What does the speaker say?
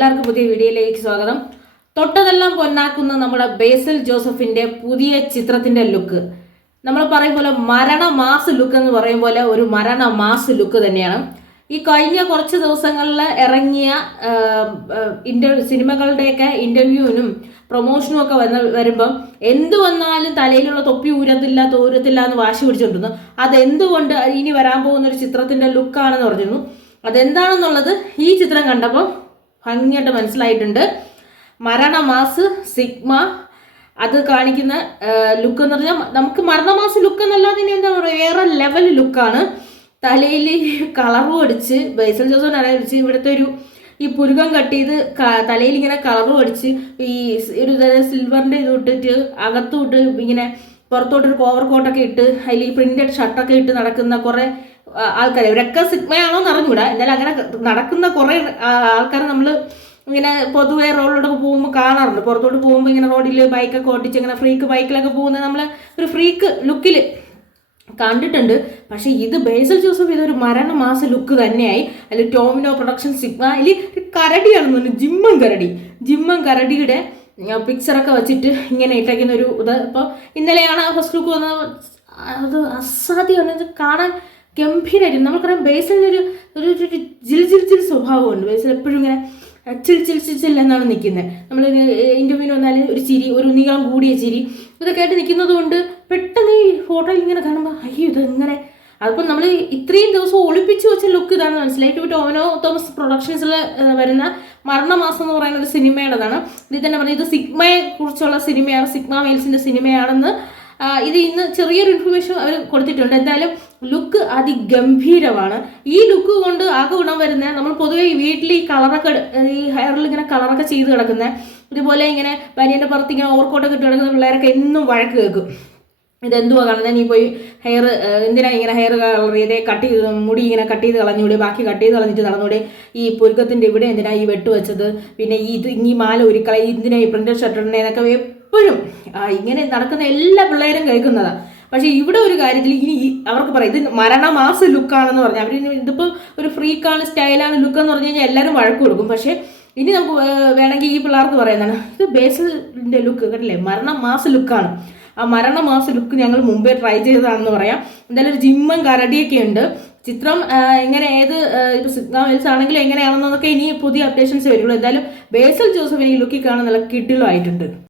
എല്ലാവർക്കും പുതിയ വീഡിയോയിലേക്ക് സ്വാഗതം. തൊട്ടതെല്ലാം പൊന്നാക്കുന്ന നമ്മുടെ ബേസിൽ ജോസഫിന്റെ പുതിയ ചിത്രത്തിന്റെ ലുക്ക് നമ്മൾ പറയും പോലെ മരണ മാസ് ലുക്ക് എന്ന് പറയും പോലെ ഒരു മരണ മാസ് ലുക്ക് തന്നെയാണ്. ഈ കഴിഞ്ഞ കുറച്ച് ദിവസങ്ങളിൽ ഇറങ്ങിയ സിനിമകളുടെയൊക്കെ ഇന്റർവ്യൂവിനും പ്രൊമോഷനും ഒക്കെ വരുമ്പം എന്ത് വന്നാലും തലയിലുള്ള തൊപ്പി ഊരത്തില്ല എന്ന് വാശി പിടിച്ചിട്ടുണ്ടെന്നു. അതെന്തുകൊണ്ട് ഇനി വരാൻ പോകുന്ന ഒരു ചിത്രത്തിന്റെ ലുക്കാണെന്ന് പറഞ്ഞിരുന്നു. അതെന്താണെന്നുള്ളത് ഈ ചിത്രം കണ്ടപ്പോൾ ഭംഗിയായിട്ട് മനസ്സിലായിട്ടുണ്ട്. മരണമാസ് സിഗ്മ അത് കാണിക്കുന്ന ലുക്ക് എന്ന് പറഞ്ഞാൽ നമുക്ക് മരണമാസ് ലുക്ക് എന്നല്ലാതെ ഇനി എന്താ പറയുക, വേറെ ലെവൽ ലുക്കാണ്. തലയിൽ കളറും അടിച്ച് ബേസിൽ ജോസഫിനെ അടിച്ച് ഇവിടുത്തെ ഈ പുരുകം കട്ട് ചെയ്ത് തലയിൽ ഇങ്ങനെ കളറും അടിച്ച് ഈ ഒരു സിൽവറിൻ്റെ ഇത് ഇട്ടിട്ട് അകത്തോട്ട് ഇങ്ങനെ പുറത്തോട്ടൊരു കോവർ കോട്ടൊക്കെ ഇട്ട് അതിൽ ഈ പ്രിന്റഡ് ഷർട്ടൊക്കെ ഇട്ട് നടക്കുന്ന കുറേ ആൾക്കാർ. ഇവരൊക്കെ സിഗ്മയാണോ എന്ന് അറിഞ്ഞൂടാ. എന്തായാലും അങ്ങനെ നടക്കുന്ന കുറേ ആൾക്കാർ നമ്മൾ ഇങ്ങനെ പൊതുവെ റോഡിലൂടെ പോകുമ്പോൾ കാണാറുണ്ട്. പുറത്തോട്ട് പോകുമ്പോൾ ഇങ്ങനെ റോഡിൽ ബൈക്കൊക്കെ ഓടിച്ച് ഇങ്ങനെ ഫ്രീക്ക് ബൈക്കിലൊക്കെ പോകുന്നത് നമ്മൾ ഒരു ഫ്രീക്ക് ലുക്കിൽ കണ്ടിട്ടുണ്ട്. പക്ഷേ ഇത് ബേസിൽ ജോസഫ് ഇതൊരു മരണമാസ ലുക്ക് തന്നെയായി. അതിൽ ടോമിനോ പ്രൊഡക്ഷൻ സിഗ്മ അതിൽ കരടിയാണെന്ന് പറഞ്ഞു, ജിമ്മൻ കരടിയുടെ പിക്ചറൊക്കെ വെച്ചിട്ട് ഇങ്ങനെ ഇട്ടേക്കുന്ന ഒരു ഇത്. ഇപ്പോൾ ഇന്നലെയാണ് ഫസ്റ്റ് ലുക്ക് വന്നത്. അത് അസാധ്യമാണ്, ഇത് കാണാൻ ഗംഭീരമായിരുന്നു. നമുക്കറിയാം ബേസിലൊരു ഒരു ജിൽ ജിൽ ജിൽ സ്വഭാവമുണ്ട്. ബേസിൽ എപ്പോഴും ഇങ്ങനെ ചിൽ എന്നാണ് നിൽക്കുന്നത്. നമ്മൾ ഇൻ്റർവ്യൂവിന് വന്നാൽ ഒരു ചിരി, ഒരു നീളം കൂടിയ ചിരി, ഇതൊക്കെ ആയിട്ട് നിൽക്കുന്നത് കൊണ്ട് പെട്ടെന്ന് ഈ ഫോട്ടോയിൽ ഇങ്ങനെ കാണുമ്പോൾ അയ്യോ ഇതെങ്ങനെ. അതിപ്പോൾ നമ്മൾ ഇത്രയും ദിവസം ഒളിപ്പിച്ച് വെച്ച ലുക്ക് ഇതാണെന്ന് മനസ്സിലായി. ഇപ്പോൾ ടോമിനോ തോമസ് പ്രൊഡക്ഷൻസിൽ വരുന്ന മരണമാസം എന്ന് പറയുന്ന ഒരു സിനിമയുടേതാണ്. ഇത് തന്നെ പറഞ്ഞത് ഇത് സിഗ്മയെ കുറിച്ചുള്ള സിനിമയാണ്, സിഗ്മ മെയിൽസിൻ്റെ സിനിമയാണെന്ന് ഇത് ഇന്ന് ചെറിയൊരു ഇൻഫർമേഷൻ അവർ കൊടുത്തിട്ടുണ്ട്. എന്തായാലും ലുക്ക് അതിഗംഭീരമാണ്. ഈ ലുക്ക് കൊണ്ട് ആകെ ഗുണം വരുന്നത് നമ്മൾ പൊതുവെ ഈ വീട്ടിൽ ഈ കളറൊക്കെ ഈ ഹെയറിൽ ഇങ്ങനെ കളറൊക്കെ ചെയ്ത് കിടക്കുന്നത്, ഇതുപോലെ ഇങ്ങനെ ബനിയൻ്റെ പുറത്ത് ഇങ്ങനെ ഓവർകോട്ടൊക്കെ ഇട്ട് കിടക്കുന്ന പിള്ളേരൊക്കെ എന്നും വഴക്ക് കേൾക്കും. ഇതെന്തുവാ കാണുന്നത്, നീ പോയി ഹെയർ എന്തിനാ ഇങ്ങനെ ഹെയർ കളർ ചെയ്തേ, കട്ട് ചെയ്ത് മുടി ഇങ്ങനെ കട്ട് ചെയ്ത് കളഞ്ഞൂടെ, ബാക്കി കട്ട് ചെയ്ത് കളഞ്ഞിട്ട് നടന്നൂടെ, ഈ പുരുക്കത്തിൻ്റെ ഇവിടെ എന്തിനാ ഈ വെട്ട് വെച്ചത്, പിന്നെ ഈ മാല ഒരുക്കള എന്തിനാ ഈ പ്രിന്റഡ് ഷർട്ട് ഇടുന്നതൊക്കെ എപ്പോഴും ഇങ്ങനെ നടക്കുന്ന എല്ലാ പിള്ളേരും കേൾക്കുന്നതാണ്. പക്ഷേ ഇവിടെ ഒരു കാര്യത്തിൽ ഇനി അവർക്ക് പറയാം ഇത് മരണമാസ ലുക്കാണെന്ന് പറഞ്ഞാൽ അവർ ഇതിപ്പോൾ ഒരു ഫ്രീക്കാണ് സ്റ്റൈലാണ് ലുക്ക് എന്ന് പറഞ്ഞു കഴിഞ്ഞാൽ എല്ലാവരും വഴക്ക് കൊടുക്കും. പക്ഷേ ഇനി നമുക്ക് വേണമെങ്കിൽ ഈ പിള്ളേർക്ക് പറയുന്നതാണ് ഇത് ബേസിലിൻ്റെ ലുക്ക് കേട്ടില്ലേ, മരണമാസ ലുക്കാണ്. ആ മരണമാസ ലുക്ക് ഞങ്ങൾ മുമ്പേ ട്രൈ ചെയ്തതാണെന്ന് പറയാം. എന്തായാലും ഒരു ജിമ്മൻ കരടിയൊക്കെ ഉണ്ട്. ചിത്രം എങ്ങനെ ഏത് ഇപ്പോൾ സിഗ്മ മെയിൽസ് ആണെങ്കിലും എങ്ങനെയാണെന്നൊക്കെ ഇനി പുതിയ അപ്ഡേഷൻസ് വരുള്ളൂ. എന്തായാലും ബേസിൽ ജോസഫിന് ഈ ലുക്കിൽ കാണാൻ നല്ല കിഡിലും ആയിട്ടുണ്ട്.